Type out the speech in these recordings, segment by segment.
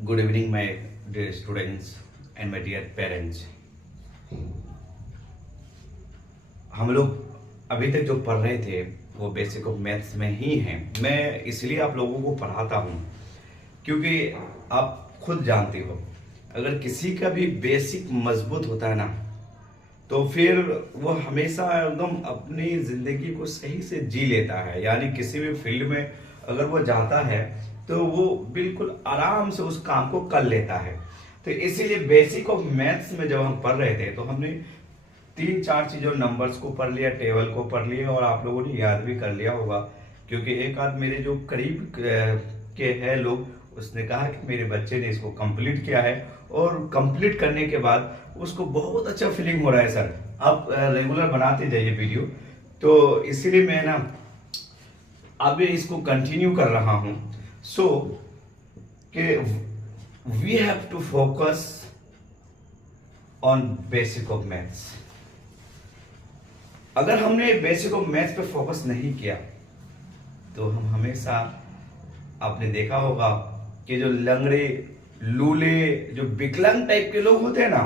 Good evening my dear students and my dear parents. हम लोग अभी तक जो पढ़ रहे थे वो बेसिक ऑफ मैथ्स में ही हैं। मैं इसलिए आप लोगों को पढ़ाता हूँ क्योंकि आप खुद जानते हो, अगर किसी का भी बेसिक मजबूत होता है ना, तो फिर वो हमेशा एकदम अपनी जिंदगी को सही से जी लेता है। यानी किसी भी फील्ड में अगर वो जाता है तो वो बिल्कुल आराम से उस काम को कर लेता है। तो इसीलिए बेसिक ऑफ मैथ्स में जब हम पढ़ रहे थे तो हमने 3-4 चीजों, नंबर्स को पढ़ लिया, टेबल को पढ़ लिया और आप लोगों ने याद भी कर लिया होगा। क्योंकि एक आध मेरे जो करीब के हैं लोग, उसने कहा कि मेरे बच्चे ने इसको कंप्लीट किया है और कंप्लीट करने के बाद उसको बहुत अच्छा फीलिंग हो रहा है। सर आप रेगुलर बनाते जाइए वीडियो, तो इसीलिए मैं ना अभी इसको कंटिन्यू कर रहा हूं। सो कि we have to focus on basic of maths. अगर हमने बेसिक ऑफ मैथ्स पे फोकस नहीं किया तो हम हमेशा, आपने देखा होगा कि जो लंगड़े लूले, जो विकलांग टाइप के लोग होते हैं ना,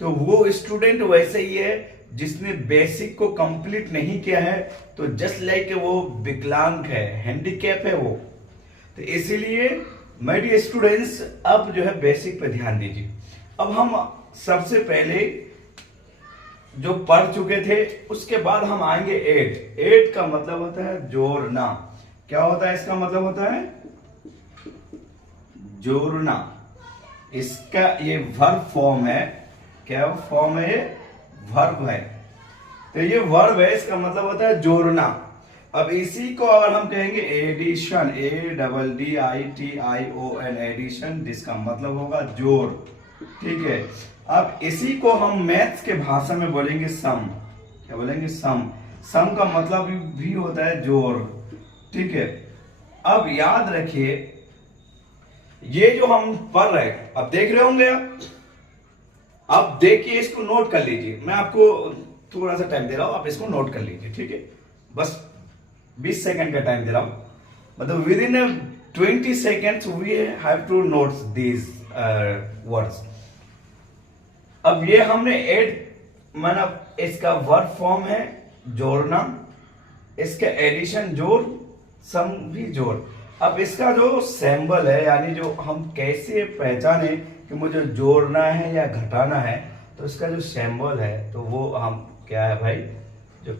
तो वो स्टूडेंट वैसे ही है जिसने बेसिक को कंप्लीट नहीं किया है, तो जस्ट लाइक वो विकलांग है, हैंडीकैप है वो। तो इसीलिए माय डियर स्टूडेंट्स, अब जो है बेसिक पे ध्यान दीजिए। अब हम सबसे पहले जो पढ़ चुके थे उसके बाद हम आएंगे एड। एड का मतलब होता है जोड़ना। क्या होता है इसका मतलब? होता है जोड़ना। इसका ये वर्ब फॉर्म है। क्या फॉर्म है? ये वर्ब है। तो ये वर्ब है, इसका मतलब होता है जोड़ना। अब इसी को अगर हम कहेंगे एडिशन, ADDITION, एडिशन, जिसका मतलब होगा जोड़। ठीक है। अब इसी को हम मैथ्स के भाषा में बोलेंगे सम। क्या बोलेंगे? सम। सम का मतलब भी होता है जोड़। ठीक है। अब याद रखिए, ये जो हम पढ़ रहे हैं, अब देख रहे होंगे अब देखिए, इसको नोट कर लीजिए। मैं आपको थोड़ा सा टाइम दे रहा हूं, आप इसको नोट कर लीजिए। ठीक है। बस 20 सेकंड का टाइम दे रहा हूं, मतलब within 20 seconds we have to note these words. अब ये हमने एड, मतलब इसका वर्ब फॉर्म है जोड़ना, इसका एडिशन जोड़, सम भी जोड़। अब इसका जो सिंबल है, यानी जो हम कैसे पहचाने कि मुझे जोड़ना है या घटाना है, तो इसका जो सिंबल है तो वो हम क्या है भाई, जो